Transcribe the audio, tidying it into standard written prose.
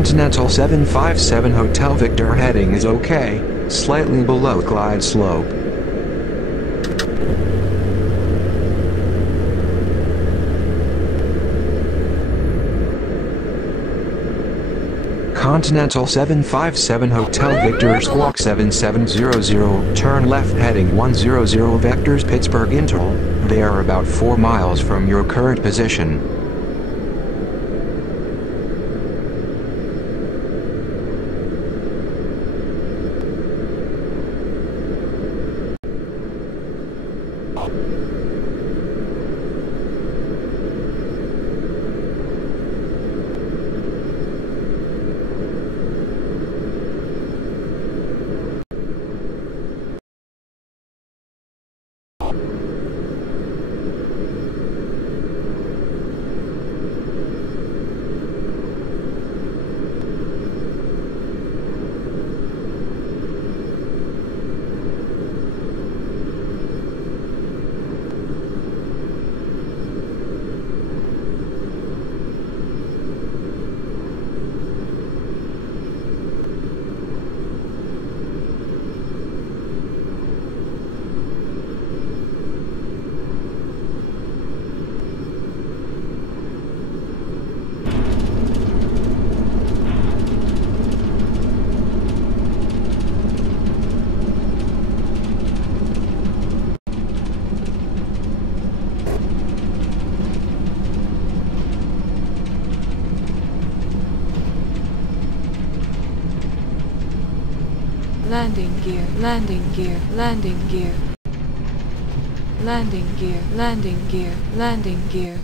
Continental 757 Hotel Victor heading is okay, slightly below glide slope. Continental 757 Hotel Victor Squawk 7700, turn left heading 100 vectors Pittsburgh INTL, they are about 4 miles from your current position. Landing gear, landing gear, landing gear. Landing gear, landing gear, landing gear.